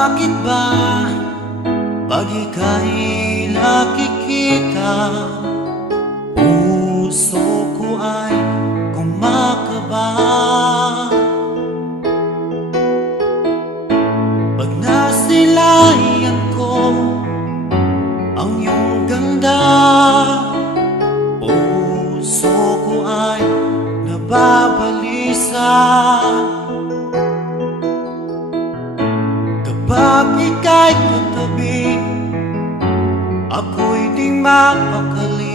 Pag ika'y nakikita Puso ko ay kumakaba? Pag nasilayan ko Ang iyong ganda Puso ko ay nababalisa Kapag ika'y katabi Ako'y di mapakali